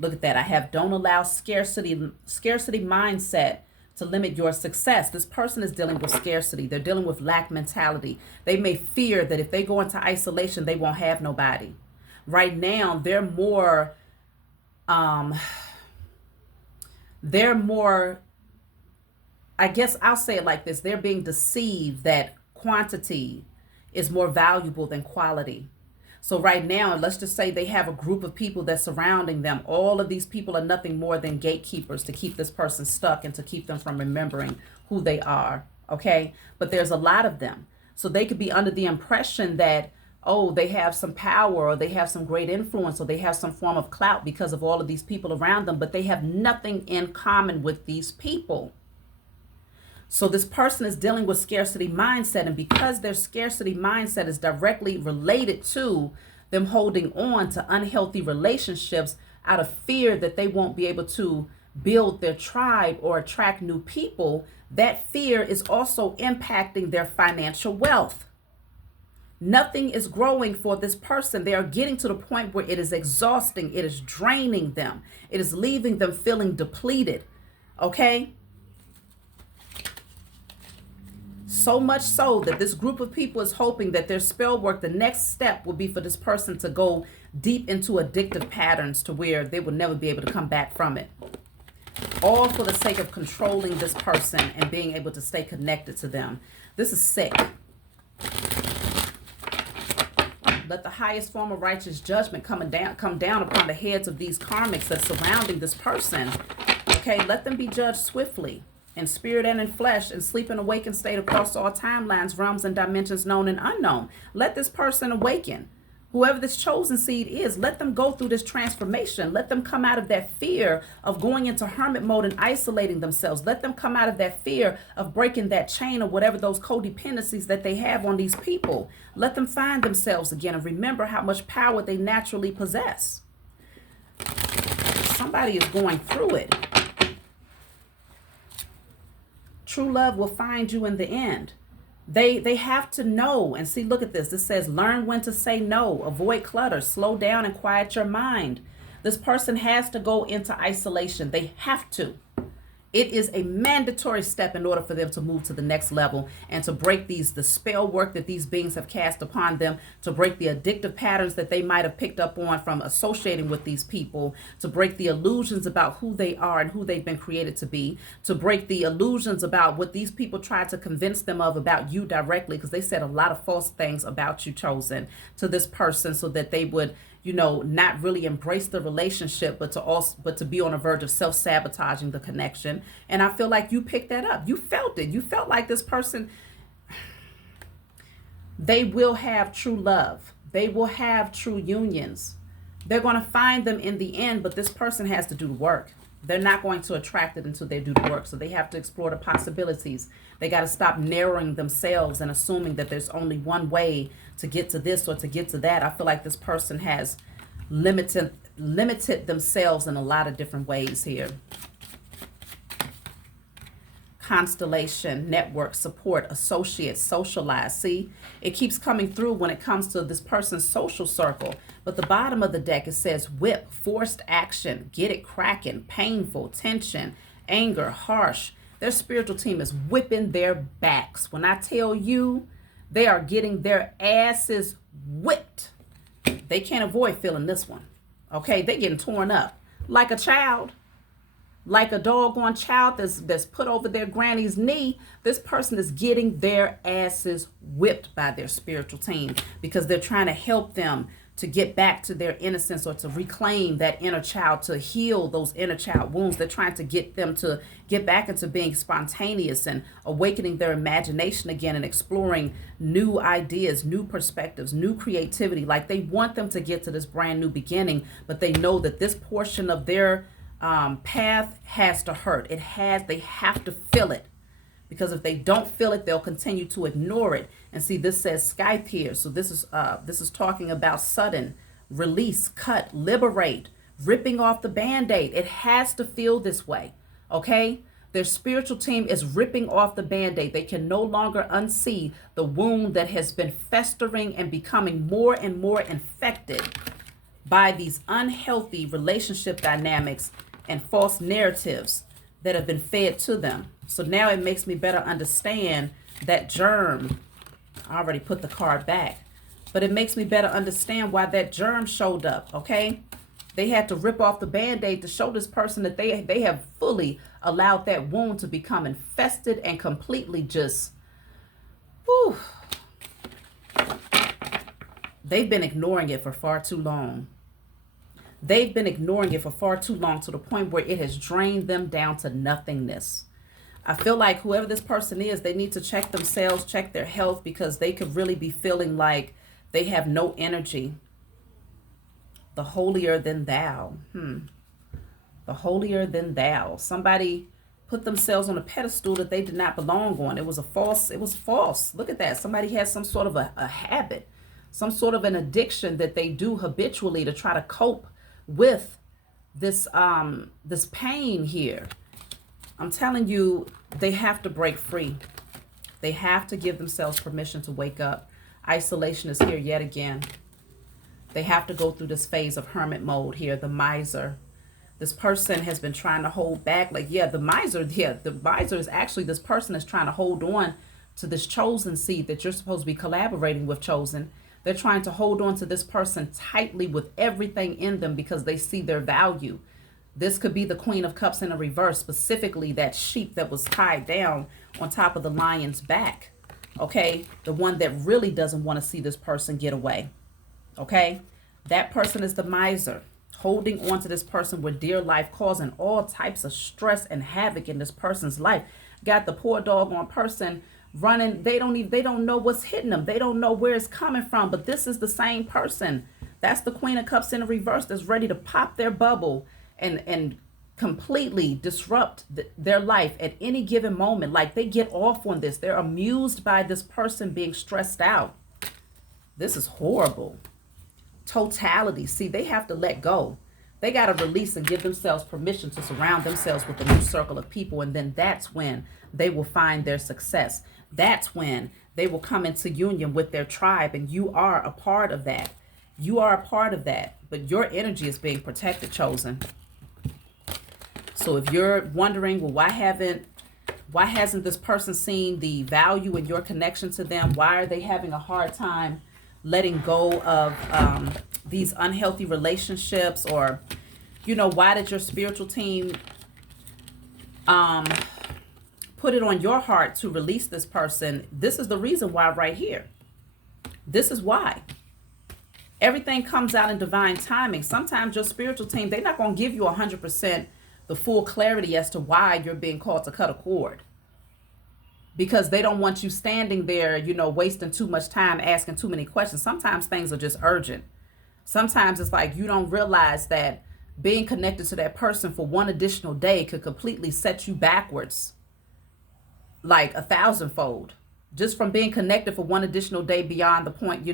Look at that. I have don't allow scarcity mindset to limit your success. This person is dealing with scarcity. They're dealing with lack mentality. They may fear that if they go into isolation, they won't have nobody. Right now, they're more, I guess I'll say it like this. They're being deceived that quantity is more valuable than quality. So right now, let's just say they have a group of people that's surrounding them. All of these people are nothing more than gatekeepers to keep this person stuck and to keep them from remembering who they are. Okay. But there's a lot of them. So they could be under the impression that, oh, they have some power or they have some great influence or they have some form of clout because of all of these people around them, but they have nothing in common with these people. So this person is dealing with scarcity mindset, and because their scarcity mindset is directly related to them holding on to unhealthy relationships out of fear that they won't be able to build their tribe or attract new people, that fear is also impacting their financial wealth. Nothing is growing for this person. They are getting to the point where it is exhausting. It is draining them. It is leaving them feeling depleted. Okay? So much so that this group of people is hoping that their spell work, the next step will be for this person to go deep into addictive patterns to where they will never be able to come back from it. All for the sake of controlling this person and being able to stay connected to them. This is sick. Let the highest form of righteous judgment come down upon the heads of these karmics that's surrounding this person. Okay, let them be judged swiftly, in spirit and in flesh, and sleep and awaken state across all timelines, realms, and dimensions known and unknown. Let this person awaken. Whoever this chosen seed is, let them go through this transformation. Let them come out of that fear of going into hermit mode and isolating themselves. Let them come out of that fear of breaking that chain of whatever those codependencies that they have on these people. Let them find themselves again and remember how much power they naturally possess. Somebody is going through it. True love will find you in the end. They have to know. And see, look at this. This says, learn when to say no. Avoid clutter. Slow down and quiet your mind. This person has to go into isolation. They have to. It is a mandatory step in order for them to move to the next level and to break the spell work that these beings have cast upon them, to break the addictive patterns that they might have picked up on from associating with these people, to break the illusions about who they are and who they've been created to be, to break the illusions about what these people tried to convince them of about you directly, because they said a lot of false things about you, chosen, to this person so that they would, not really embrace the relationship, but to be on the verge of self-sabotaging the connection. And I feel like you picked that up. You felt it. You felt like this person, they will have true love. They will have true unions. They're going to find them in the end, but this person has to do the work. They're not going to attract it until they do the work. So they have to explore the possibilities. They got to stop narrowing themselves and assuming that there's only one way to get to this or to get to that. I feel like this person has limited themselves in a lot of different ways here. Constellation, network, support, associates, socialize. See, it keeps coming through when it comes to this person's social circle. But the bottom of the deck, it says whip, forced action, get it cracking, painful, tension, anger, harsh. Their spiritual team is whipping their backs. When I tell you, they are getting their asses whipped. They can't avoid feeling this one. Okay, they're getting torn up like a child. Like a doggone child that's put over their granny's knee. This person is getting their asses whipped by their spiritual team because they're trying to help them to get back to their innocence or to reclaim that inner child, to heal those inner child wounds. They're trying to get them to get back into being spontaneous and awakening their imagination again and exploring new ideas, new perspectives, new creativity. Like they want them to get to this brand new beginning, but they know that this portion of their path has to hurt. They have to feel it, because if they don't feel it, they'll continue to ignore it. And see, this says Skype here. So this is talking about sudden release, cut, liberate, ripping off the Band-Aid. It has to feel this way. Okay. Their spiritual team is ripping off the Band-Aid. They can no longer unsee the wound that has been festering and becoming more and more infected by these unhealthy relationship dynamics and false narratives that have been fed to them. So now it makes me better understand that germ. I already put the card back, but it makes me better understand why that germ showed up, okay? They had to rip off the Band-Aid to show this person that they have fully allowed that wound to become infested and completely just, whew, they've been ignoring it for far too long. They've been ignoring it for far too long, to the point where it has drained them down to nothingness. I feel like whoever this person is, they need to check themselves, check their health, because they could really be feeling like they have no energy. The holier than thou. The holier than thou. Somebody put themselves on a pedestal that they did not belong on. It was false. Look at that. Somebody has some sort of a habit, some sort of an addiction that they do habitually to try to cope with this pain here. I'm telling you, they have to break free. They have to give themselves permission to wake up. Isolation is here yet again. They have to go through this phase of hermit mode here, the miser. This person has been trying to hold back. The miser is actually, this person is trying to hold on to this chosen seed that you're supposed to be collaborating with, chosen. They're trying to hold on to this person tightly with everything in them because they see their value. This could be the Queen of Cups in a reverse, specifically that sheep that was tied down on top of the lion's back. Okay, the one that really doesn't want to see this person get away. Okay, that person is the miser, holding on to this person with dear life, causing all types of stress and havoc in this person's life. Got the poor doggone person running. They don't know what's hitting them. They don't know where it's coming from. But this is the same person. That's the Queen of Cups in a reverse that's ready to pop their bubble and completely disrupt their life at any given moment. Like, they get off on this. They're amused by this person being stressed out. This is horrible. Totality. See, they have to let go. They got to release and give themselves permission to surround themselves with a new circle of people. And then that's when they will find their success. That's when they will come into union with their tribe. And you are a part of that. You are a part of that. But your energy is being protected, chosen. So if you're wondering, well, why hasn't this person seen the value in your connection to them? Why are they having a hard time letting go of these unhealthy relationships? Or, why did your spiritual team put it on your heart to release this person? This is the reason why right here. This is why. Everything comes out in divine timing. Sometimes your spiritual team, they're not going to give you 100% the full clarity as to why you're being called to cut a cord. Because they don't want you standing there, wasting too much time asking too many questions. Sometimes things are just urgent. Sometimes it's like you don't realize that being connected to that person for one additional day could completely set you backwards like 1,000-fold. Just from being connected for one additional day beyond the point,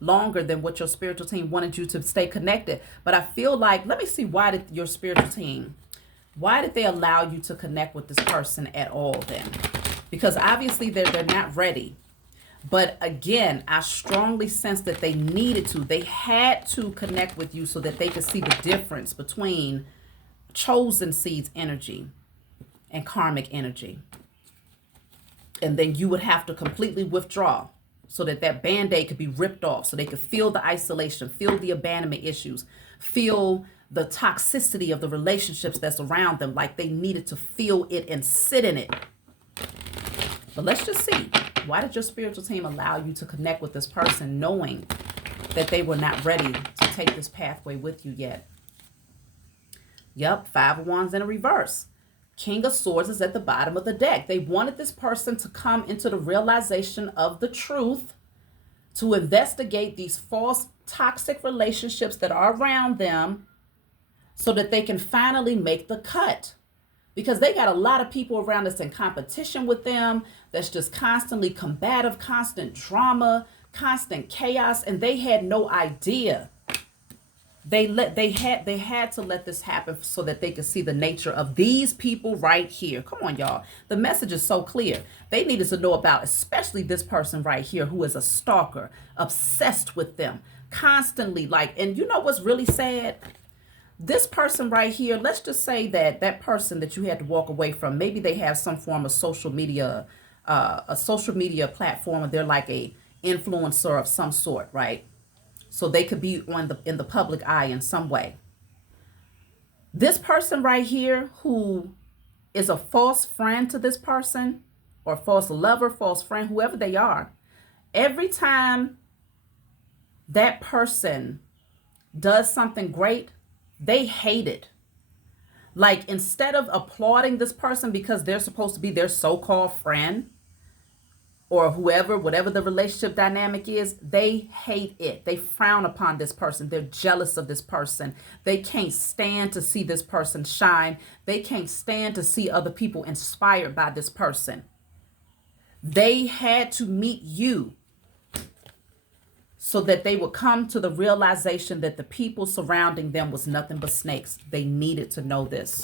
longer than what your spiritual team wanted you to stay connected. But I feel like, let me see, why did your spiritual team, why did they allow you to connect with this person at all then? Because obviously they're not ready. But again, I strongly sense that they needed to. They had to connect with you so that they could see the difference between chosen seeds energy and karmic energy. And then you would have to completely withdraw so that Band-Aid could be ripped off, so they could feel the isolation, feel the abandonment issues, feel the toxicity of the relationships that's around them, like they needed to feel it and sit in it. But let's just see. Why did your spiritual team allow you to connect with this person knowing that they were not ready to take this pathway with you yet? Yep, 5 of Wands in a reverse. King of Swords is at the bottom of the deck. They wanted this person to come into the realization of the truth, to investigate these false toxic relationships that are around them so that they can finally make the cut. Because they got a lot of people around that's in competition with them, that's just constantly combative, constant drama, constant chaos, and they had no idea They had to let this happen so that they could see the nature of these people right here. Come on, y'all. The message is so clear. They needed to know about, especially this person right here who is a stalker, obsessed with them, constantly like, and you know what's really sad? This person right here, let's just say that that person that you had to walk away from, maybe they have some form of social media, a social media platform, and they're like a influencer of some sort, right? So they could be on the in the public eye in some way. This person right here who is a false friend to this person, or false lover, false friend, whoever they are, every time that person does something great, they hate it. Like, instead of applauding this person because they're supposed to be their so-called friend, or whoever, whatever the relationship dynamic is, they hate it. They frown upon this person. They're jealous of this person. They can't stand to see this person shine. They can't stand to see other people inspired by this person. They had to meet you so that they would come to the realization that the people surrounding them was nothing but snakes. They needed to know this.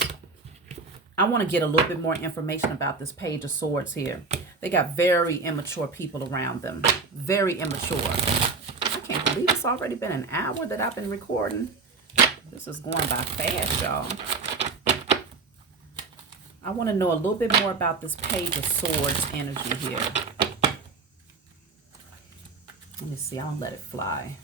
I want to get a little bit more information about this Page of Swords here. They got very immature people around them. Very immature. I can't believe it's already been an hour that I've been recording. This is going by fast, y'all. I want to know a little bit more about this Page of Swords energy here. Let me see. I'll let it fly.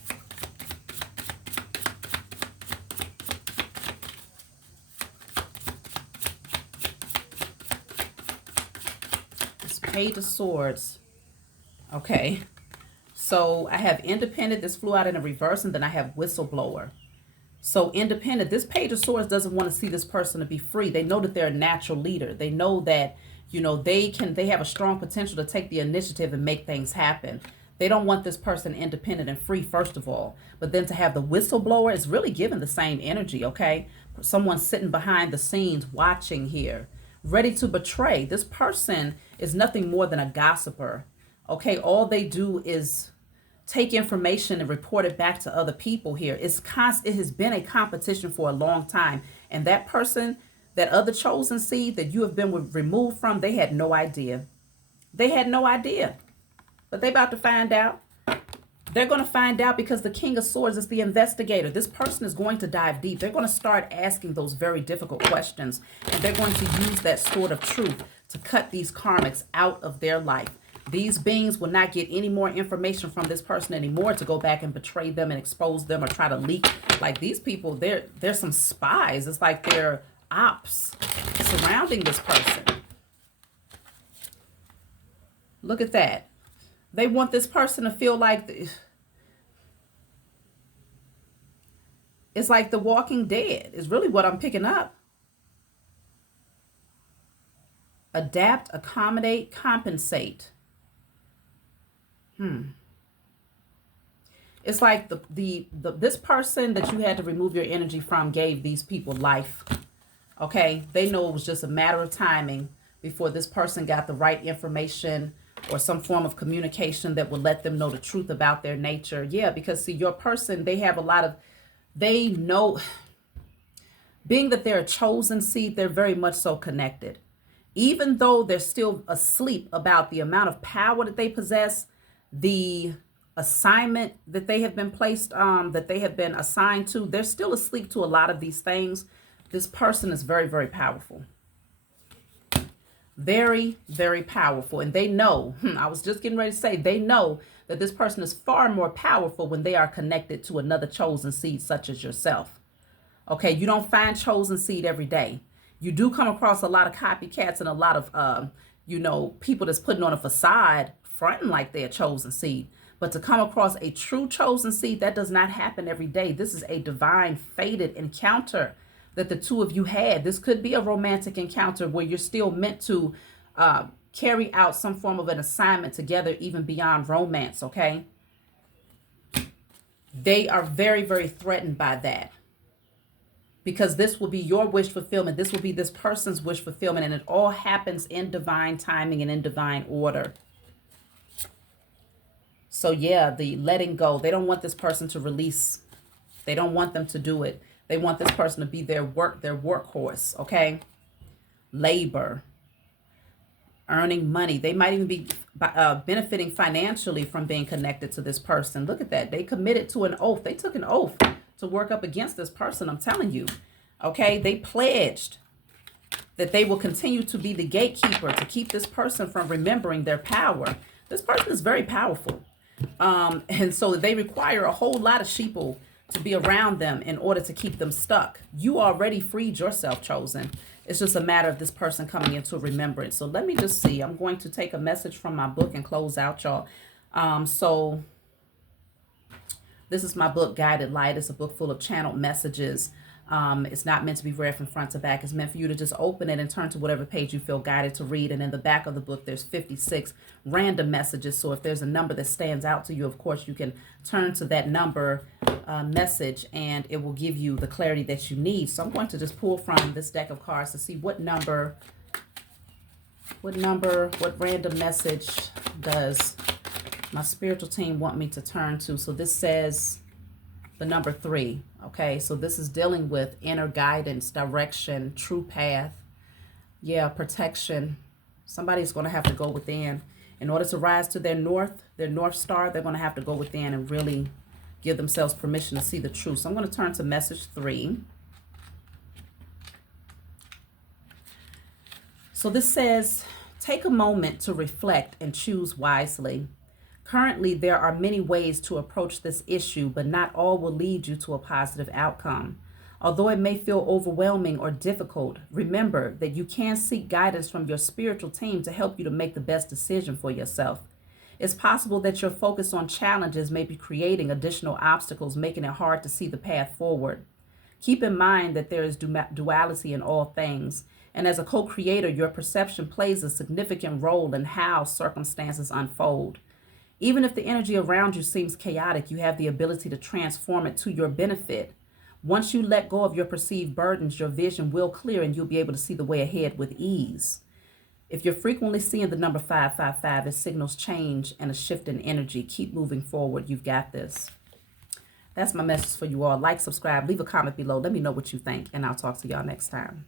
Page of Swords. Okay, so I have independent. This flew out in a reverse, and then I have whistleblower. So independent, this Page of Swords doesn't want to see this person to be free. They know that they're a natural leader. They know that, you know, they have a strong potential to take the initiative and make things happen. They don't want this person independent and free, first of all. But then to have the whistleblower is really giving the same energy, okay? Someone sitting behind the scenes watching here, ready to betray. This person is nothing more than a gossiper, okay? All they do is take information and report it back to other people here. It has been a competition for a long time. And that person, that other chosen seed that you have been removed from, they had no idea. They had no idea. But they about to find out. They're going to find out because the King of Swords is the investigator. This person is going to dive deep. They're going to start asking those very difficult questions. And they're going to use that sword of truth to cut these karmics out of their life. These beings will not get any more information from this person anymore to go back and betray them and expose them or try to leak. Like, these people, they're some spies. It's like they're ops surrounding this person. Look at that. They want this person to feel like it's like The Walking Dead is really what I'm picking up. Adapt, accommodate, compensate. It's like this person that you had to remove your energy from gave these people life. Okay, they know it was just a matter of timing before this person got the right information or some form of communication that will let them know the truth about their nature. Yeah, because see, your person, they have a lot of, they know, being that they're a chosen seed, they're very much so connected. Even though they're still asleep about the amount of power that they possess, the assignment that they have been placed, that they have been assigned to, they're still asleep to a lot of these things. This person is very, very powerful. Very, very powerful. And they know, I was just getting ready to say, they know that this person is far more powerful when they are connected to another chosen seed such as yourself. Okay, you don't find chosen seed every day. You do come across a lot of copycats and a lot of, people that's putting on a facade, fronting like they're a chosen seed. But to come across a true chosen seed, that does not happen every day. This is a divine, fated encounter that the two of you had. This could be a romantic encounter where you're still meant to carry out some form of an assignment together, even beyond romance, okay? They are very, very threatened by that because this will be your wish fulfillment. This will be this person's wish fulfillment, and it all happens in divine timing and in divine order. So yeah, the letting go. They don't want this person to release They don't want them to do it. They want this person to be their workhorse, okay? Labor, earning money. They might even be benefiting financially from being connected to this person. Look at that. They committed to an oath. They took an oath to work up against this person, I'm telling you. Okay, they pledged that they will continue to be the gatekeeper to keep this person from remembering their power. This person is very powerful. And so they require a whole lot of sheeple to be around them in order to keep them stuck. You already freed yourself, chosen. It's just a matter of this person coming into remembrance. So let me just see. I'm going to take a message from my book and close out, y'all. So this is my book, Guided Light. It's a book full of channeled messages. It's not meant to be read from front to back. It's meant for you to just open it and turn to whatever page you feel guided to read. And in the back of the book, there's 56 random messages. So if there's a number that stands out to you, of course, you can turn to that number message and it will give you the clarity that you need. So I'm going to just pull from this deck of cards to see what random message does my spiritual team want me to turn to. So this says the number 3. Okay, so this is dealing with inner guidance, direction, true path. Yeah, protection. Somebody's going to have to go within. In order to rise to their north star, they're going to have to go within and really give themselves permission to see the truth. So I'm going to turn to message 3. So this says, take a moment to reflect and choose wisely. Currently, there are many ways to approach this issue, but not all will lead you to a positive outcome. Although it may feel overwhelming or difficult, remember that you can seek guidance from your spiritual team to help you to make the best decision for yourself. It's possible that your focus on challenges may be creating additional obstacles, making it hard to see the path forward. Keep in mind that there is duality in all things, and as a co-creator, your perception plays a significant role in how circumstances unfold. Even if the energy around you seems chaotic, you have the ability to transform it to your benefit. Once you let go of your perceived burdens, your vision will clear and you'll be able to see the way ahead with ease. If you're frequently seeing the number 555, it signals change and a shift in energy. Keep moving forward. You've got this. That's my message for you all. Like, subscribe, leave a comment below. Let me know what you think, and I'll talk to y'all next time.